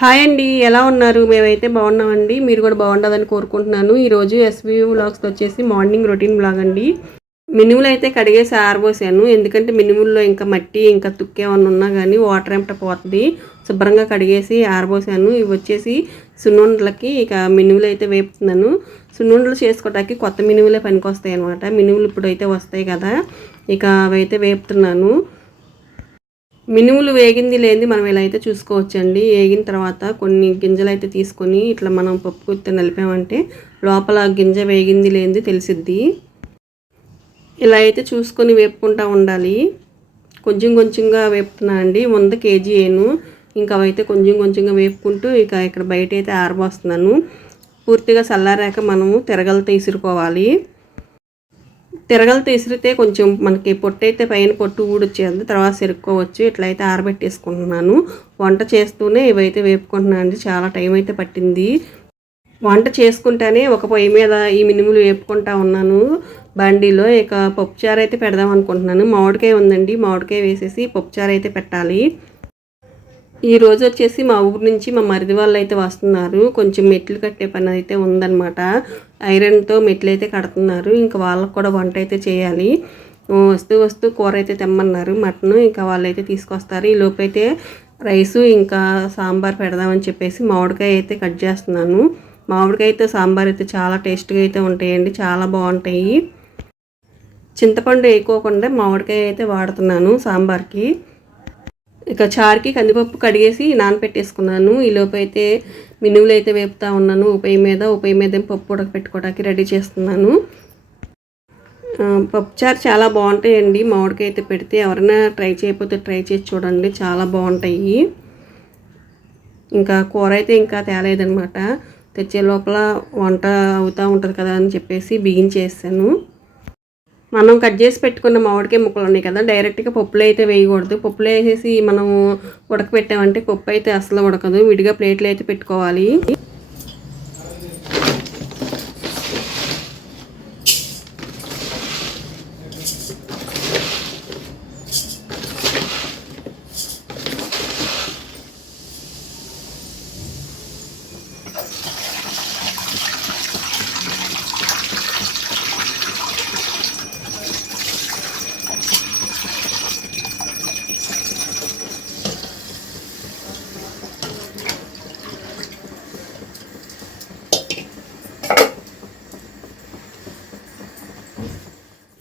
Hi అండి, ఎలా ఉన్నారు? మేమైతే బాగున్నామండి. మీరు కూడా బాగుండాలని కోరుకుంటున్నాను. ఈరోజు ఎస్వి వ్లాగ్స్ వచ్చేసి మార్నింగ్ రొటీన్ వ్లాగ్ అండి. మినుములు అయితే కడిగేసి ఆరబోసాను. ఎందుకంటే మినుముల్లో ఇంకా మట్టి ఇంకా తుక్కు ఏమన్నా ఉన్నా కానీ వాటర్ ఏమిట పోతుంది. శుభ్రంగా కడిగేసి ఆరబోసాను. ఇవి వచ్చేసి సున్నుండలకి ఇక మినుములు అయితే వేపుతున్నాను. సున్నుండలు చేసుకోవడానికి కొత్త మినుములే పనికొస్తాయి అనమాట. మినుములు ఇప్పుడు అయితే వస్తాయి కదా, ఇక అవైతే వేపుతున్నాను. మినుములు వేగింది లేనిది మనం ఇలా అయితే చూసుకోవచ్చండి. వేగిన తర్వాత కొన్ని గింజలు అయితే తీసుకొని ఇట్లా మనం పప్పు గుత్తి నలిపామంటే లోపల గింజ వేగింది లేనిది తెలిసిద్ది. ఇలా అయితే చూసుకొని వేపుకుంటూ ఉండాలి. కొంచెం కొంచెంగా వేపుతున్నా అండి. 100 kg ఏను. ఇంకా అవైతే కొంచెం కొంచెంగా వేపుకుంటూ ఇక ఇక్కడ బయట అయితే ఆరబోస్తున్నాను. పూర్తిగా చల్లారాక మనము తిరగలతో ఇసురుకోవాలి. తిరగలతో ఇసిరితే కొంచెం మనకి పొట్టు అయితే పైన పొట్టు ఊడొచ్చేది, తర్వాత సెరుక్కోవచ్చు. ఇట్లయితే ఆరబెట్టేసుకుంటున్నాను. వంట చేస్తూనే ఇవైతే వేపుకుంటున్నాను అండి. చాలా టైం అయితే పట్టింది. వంట చేసుకుంటానే ఒక పొయ్యి మీద ఈ మినుములు వేపుకుంటా ఉన్నాను బండిలో. ఇక పప్పుచారు అయితే పెడదాం అనుకుంటున్నాను. మామిడికాయ ఉందండి, మామిడికాయ వేసేసి పప్పుచారు అయితే పెట్టాలి. ఈరోజు వచ్చేసి మా ఊరు నుంచి మా మరిది వాళ్ళు అయితే వస్తున్నారు. కొంచెం మెట్లు కట్టే పని అయితే ఉందన్నమాట. ఐరన్తో మెట్లు అయితే కడుతున్నారు. ఇంకా వాళ్ళకు కూడా వంట అయితే చేయాలి. వస్తూ కూర అయితే తెమ్మన్నారు, మటన్. ఇంకా వాళ్ళు అయితే తీసుకొస్తారు. ఈ లోపైతే రైసు ఇంకా సాంబార్ పెడదామని చెప్పేసి మామిడికాయ అయితే కట్ చేస్తున్నాను. మామిడికాయతో సాంబార్ అయితే చాలా టేస్ట్గా అయితే ఉంటాయండి, చాలా బాగుంటాయి. చింతపండు వేయకోకుండా మామిడికాయ అయితే వాడుతున్నాను సాంబార్కి. ఇక చారుకి కందిపప్పు కడిగేసి నానపెట్టేసుకున్నాను. ఈలోపు అయితే మినుములు అయితే వేపుతా ఉన్నాను. ఉపయి మీద పప్పు ఉడకపెట్టుకోవడానికి రెడీ చేస్తున్నాను. పప్పుచారు చాలా బాగుంటాయండి. మామిడికాయ అయితే పెడితే ఎవరైనా ట్రై చేయకపోతే ట్రై చేసి చూడండి, చాలా బాగుంటాయి. ఇంకా కూర అయితే ఇంకా తేలేదనమాట. తెచ్చే లోపల వంట అవుతూ ఉంటుంది కదా అని చెప్పేసి బిగించేసాను. మనం కట్ చేసి పెట్టుకున్న మామిడికాయ ముక్కలు ఉన్నాయి కదా, డైరెక్ట్గా పప్పులో అయితే వేయకూడదు. పప్పులో వేసేసి మనం ఉడకపెట్టామంటే పప్పు అయితే అసలు ఉడకదు. విడిగా ప్లేట్లు అయితే పెట్టుకోవాలి.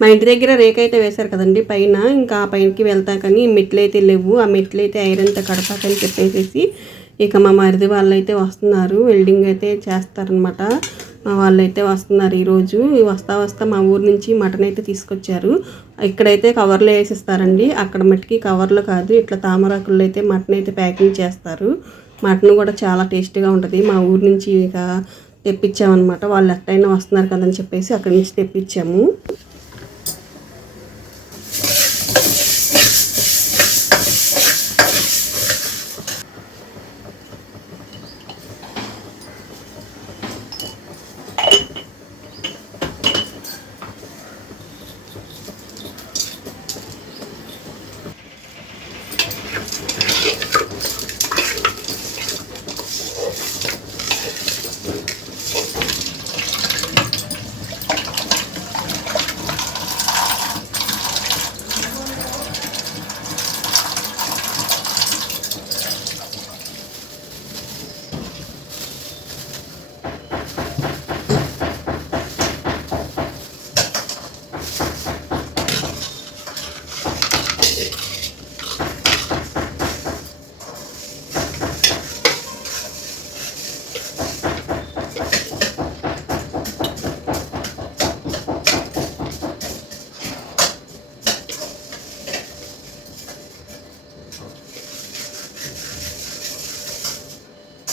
మా ఇంటి దగ్గర రేక్ అయితే వేశారు కదండి పైన. ఇంకా ఆ పైనకి వెళ్తా కానీ మెట్లు అయితే లేవు. ఆ మెట్లు అయితే ఐరన్తో కడతాకని చెప్పేసి ఇక మా మరిది వాళ్ళు అయితే వస్తున్నారు. వెల్డింగ్ అయితే చేస్తారనమాట. మా వాళ్ళు అయితే వస్తున్నారు ఈరోజు. వస్తా మా ఊరు నుంచి మటన్ అయితే తీసుకొచ్చారు. ఇక్కడైతే కవర్లో వేసిస్తారండి. అక్కడ మట్టికి కవర్లో కాదు, ఇట్లా తామరాకుల్లో అయితే మటన్ అయితే ప్యాకింగ్ చేస్తారు. మటన్ కూడా చాలా టేస్టీగా ఉంటుంది. మా ఊరు నుంచి ఇక తెప్పించామన్నమాట. వాళ్ళు ఎట్టయినా వస్తున్నారు కదని చెప్పేసి అక్కడి నుంచి తెప్పించాము.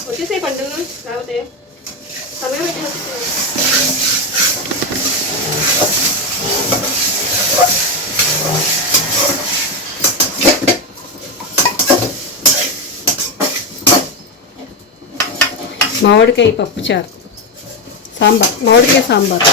వచ్చేసాయి పండు రాకపోతే సమయం అయితే మామిడికాయ పప్పుచారు సాంబార్, మామిడికాయ సాంబార్.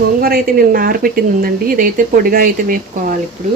గోంగూర అయితే నేను నారపెట్టింది ఉందండి, ఇదైతే పొడిగా అయితే వేపుకోవాలి ఇప్పుడు.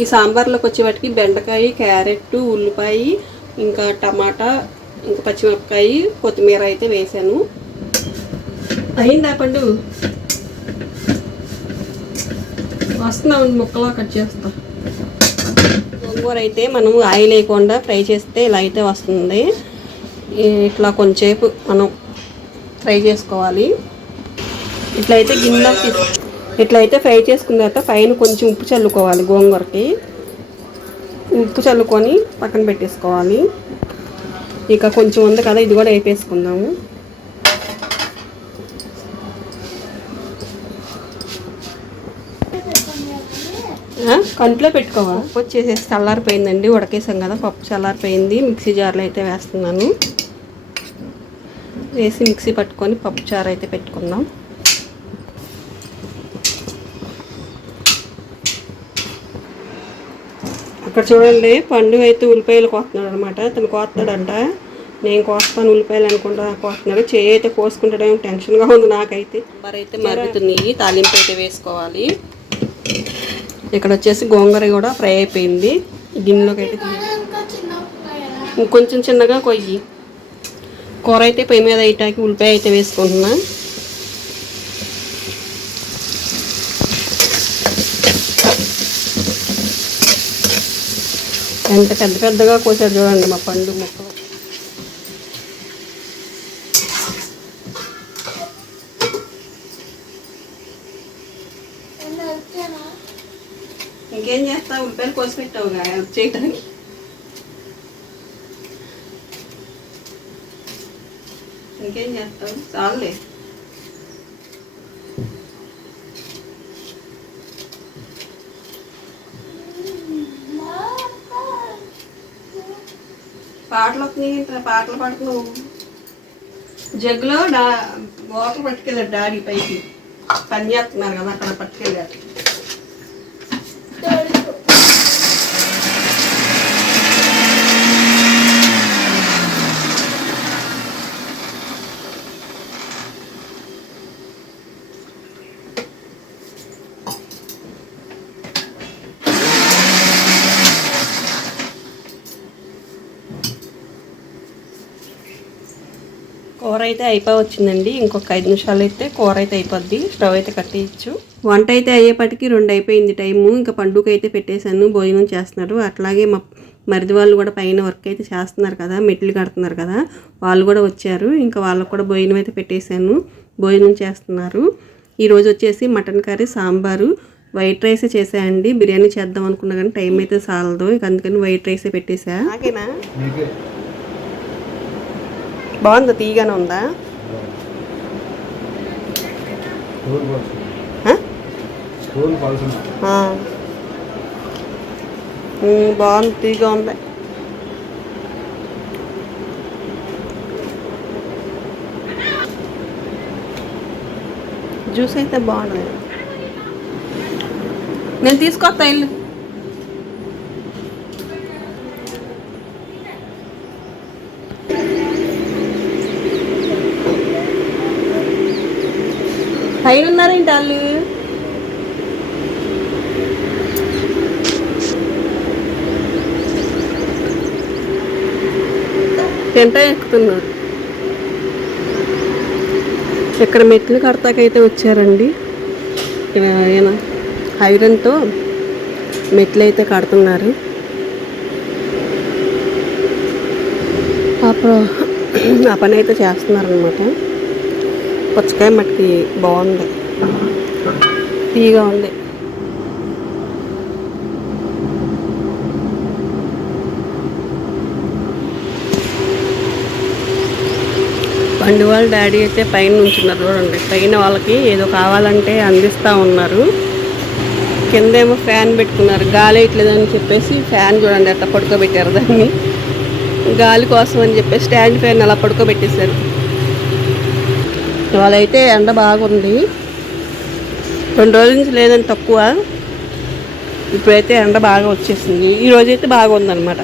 ఈ సాంబార్లోకి వచ్చేవాటికి బెండకాయ, క్యారెట్, ఉల్లిపాయ, ఇంకా టమాటా, ఇంకా పచ్చిమిరపకాయ, కొత్తిమీర అయితే వేసాను. అయిందా పండు? వస్తున్నాం, ముక్కలా కట్ చేస్తా. గోంగూర అయితే మనం ఆయిల్ వేయకుండా ఫ్రై చేస్తే ఇలా అయితే వస్తుంది. ఇట్లా కొంచెంసేపు మనం ఫ్రై చేసుకోవాలి. ఇట్లయితే గిన్నెలోకి ఇట్లయితే ఫ్రై చేసుకున్న తర్వాత పైన కొంచెం ఉప్పు చల్లుకోవాలి. గోంగూరకి ఉప్పు చల్లుకొని పక్కన పెట్టేసుకోవాలి. ఇక కొంచెం ఉంది కదా, ఇది కూడా వేపేసుకుందాము. కంట్లో పెట్టుకోవాలి. పప్పు వచ్చేసేసి చల్లారిపోయిందండి, ఉడకేసాం కదా, పప్పు చల్లారిపోయింది. మిక్సీ జార్లో అయితే వేస్తున్నాను. వేసి మిక్సీ పట్టుకొని పప్పు చారు అయితే పెట్టుకుందాం. అక్కడ చూడండి, పండు అయితే ఉల్లిపాయలు కోస్తున్నాడు అనమాట. తను కోస్తాడంట, నేను కోస్తాను ఉల్లిపాయలు అనుకుంటా కోస్తున్నాడు. చేయి అయితే కోసుకుంటాడేమో టెన్షన్గా ఉంది నాకైతే. మరైతే మరుగుతుంది, తాలింపు అయితే వేసుకోవాలి. ఇక్కడ వచ్చేసి గోంగూర కూడా ఫ్రై అయిపోయింది. గిన్నెలోకి అయితే కొంచెం చిన్నగా కొయ్యి. కూర అయితే పొయ్యి మీద వేయటానికి ఉల్లిపాయ అయితే వేసుకుంటున్నా. ఎంత పెద్ద పెద్దగా కోసాడు చూడండి మా పండు ముక్కలు. ఇంకేం చేస్తావు, ఉల్లిపాయలు కోసి పెట్టావుగా హెల్ప్ చేయడానికి. ఇంకేం చేస్తావు, చాలులే. పాటలు వస్తున్నాయి, పాటలు పాడుతున్నావు. జగ్గులో వాటర్ పట్టుకెళ్ళాడు డాడీ, పైకి పని చేస్తున్నారు కదా అక్కడ పట్టుకెళ్ళారు. కూర అయితే అయిపోవచ్చిందండి. ఇంకొక 5 నిమిషాలు అయితే కూర అయితే అయిపోద్ది. స్టవ్ అయితే కట్టేయచ్చు. వంట అయితే అయ్యేపటికి 2 అయిపోయింది టైము. ఇంకా పండుగ అయితే పెట్టేశాను, భోజనం చేస్తున్నారు. అట్లాగే మా మరిది వాళ్ళు కూడా పైన వర్క్ అయితే చేస్తున్నారు కదా, మెట్లు కడుతున్నారు కదా, వాళ్ళు కూడా వచ్చారు. ఇంకా వాళ్ళకు కూడా భోజనం అయితే పెట్టేశాను, భోజనం చేస్తున్నారు. ఈరోజు వచ్చేసి మటన్ కర్రీ, సాంబారు, వైట్ రైసే చేసాయండి. బిర్యానీ చేద్దాం అనుకున్నా కానీ టైం అయితే చాలదు, ఇక అందుకని వైట్ రైసే పెట్టేసా. ఓకేనా, బాగుందా, తీగానే ఉందా? బాగుంది, తీగా ఉంది. జ్యూస్ అయితే బాగుంది. నేను తీసుకొస్తా ఇల్లు. పైన ఉన్నారేంటి వాళ్ళు? టెంట ఎక్కుతున్నారు. ఇక్కడ మెట్లు కడతాకైతే వచ్చారండి. ఆయన ఐరన్తో మెట్లు అయితే కడుతున్నారు. ఆ పని అయితే చేస్తున్నారనమాట. పుచ్చకాయ మట్టి బాగుంది, తీగా ఉంది. పండు వాళ్ళ డాడీ అయితే పైన నుంచున్నారు చూడండి. పైన వాళ్ళకి ఏదో కావాలంటే అందిస్తూ ఉన్నారు. కిందేమో ఫ్యాన్ పెట్టుకున్నారు, గాలి వేయట్లేదని చెప్పేసి ఫ్యాన్ చూడండి అట్లా పడుకోబెట్టారు. దాన్ని గాలి కోసం అని చెప్పేసి స్టాండ్ ఫ్యాన్ అలా పడుకోబెట్టేశారు. ఇవాళ అయితే ఎండ బాగుంది, 2 రోజుల నుంచి లేదని తక్కువ, ఇప్పుడైతే ఎండ బాగా వచ్చేసింది. ఈరోజైతే బాగా ఉందన్నమాట.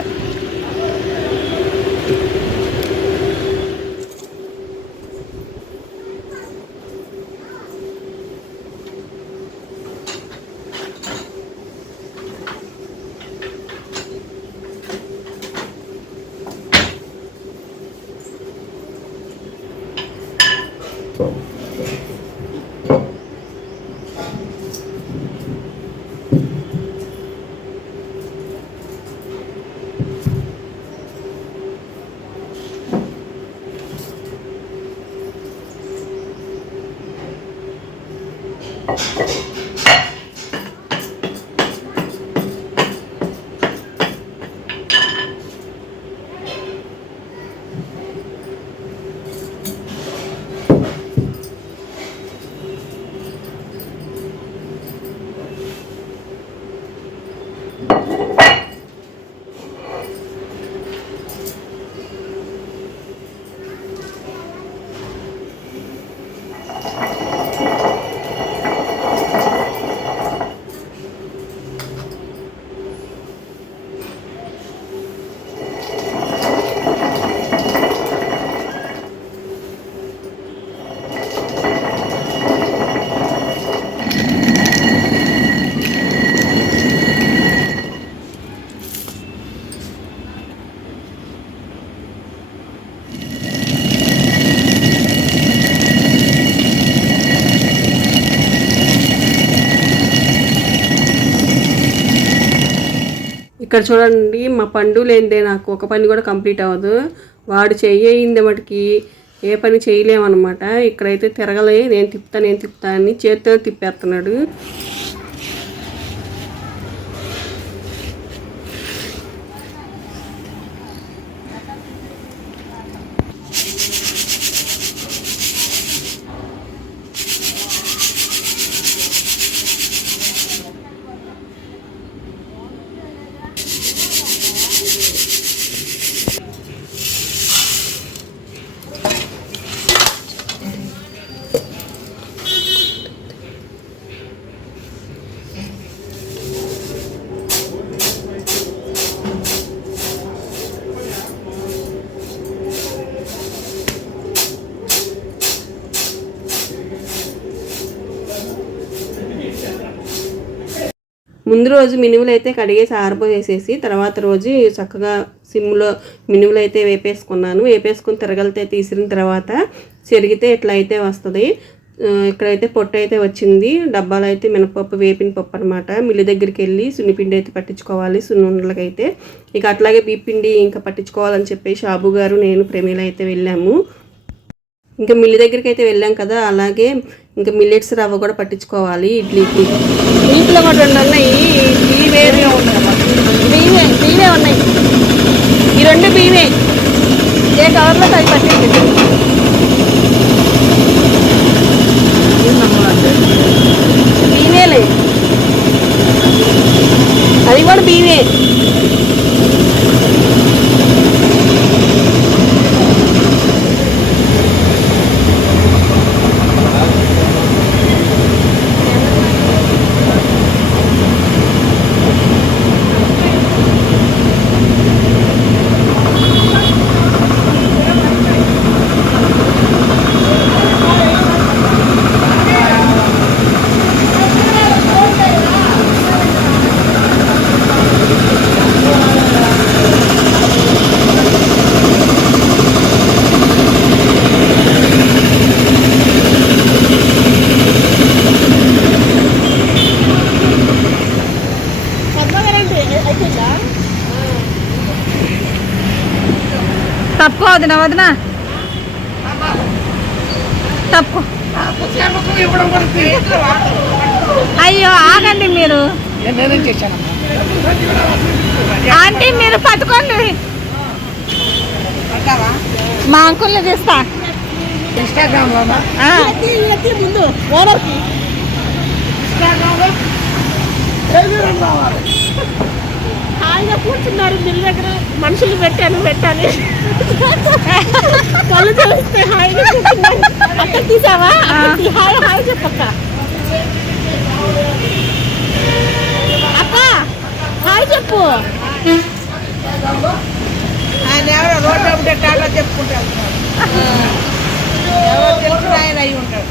ఇక్కడ చూడండి, మా పండు లేనిదే నాకు ఒక పని కూడా కంప్లీట్ అవ్వదు. వాడు చెయ్యింది మటుకి ఏ పని చేయలేమన్నమాట. ఇక్కడైతే తిరగలే, నేను తిప్పుతా అని చేతితో తిప్పేస్తున్నాడు. ముందు రోజు మినుములు అయితే కడిగేసి ఆరబోసేసి తర్వాత రోజు చక్కగా సిమ్లో మినుములు అయితే వేపేసుకున్నాను. వేపేసుకుని తిరగలితే తీసిన తర్వాత చెరిగితే ఇట్లా అయితే వస్తుంది. ఇక్కడైతే పొట్టు అయితే వచ్చింది. డబ్బాలో అయితే మినపప్పు, వేపిన పప్పు అనమాట. మిల్లు దగ్గరికి వెళ్ళి సున్నిపిండి అయితే పట్టించుకోవాలి సున్నుండలకైతే. ఇక అట్లాగే బీపిండి ఇంకా పట్టించుకోవాలని చెప్పేసి షాబు గారు, నేను, ప్రేమిల అయితే వెళ్ళాము. ఇంకా మిల్లు దగ్గరికి అయితే వెళ్ళాం కదా, అలాగే ఇంకా మిల్లెట్స్ రవ్వ కూడా పట్టించుకోవాలి ఇడ్లీకి. ఇంట్లో కూడా 2 ఉన్నాయి, బియ్యే ఉన్నాయి. ఈ 2 బియ్యమే, ఏ కవర్లో అవి పట్టించండి. బియ్యమేలే, అది కూడా బియ్యమే. తప్పుకో వదినా తప్పుకో. అయ్యో ఆగండి మీరు, ఆంటీ మీరు పట్టుకోండి, మా అంకుల్ని తీస్తా. ముందు రావాలి. హాయిగా కూర్చున్నారు మిల్ దగ్గర. మనుషులు పెట్టాను పెట్టాలి కళ్ళు తెలిస్తే హాయిగా కూర్చున్నారు. అక్క తీసావా? హాయ్ హాయ్ చెప్పక్క. అక్క హాయ్ చెప్పు. ఆయన ఎవరో రోడ్డు అప్పుడే చెప్పుకుంటారు. ఎవరో తెలిసిన ఆయన అయి ఉంటాడు.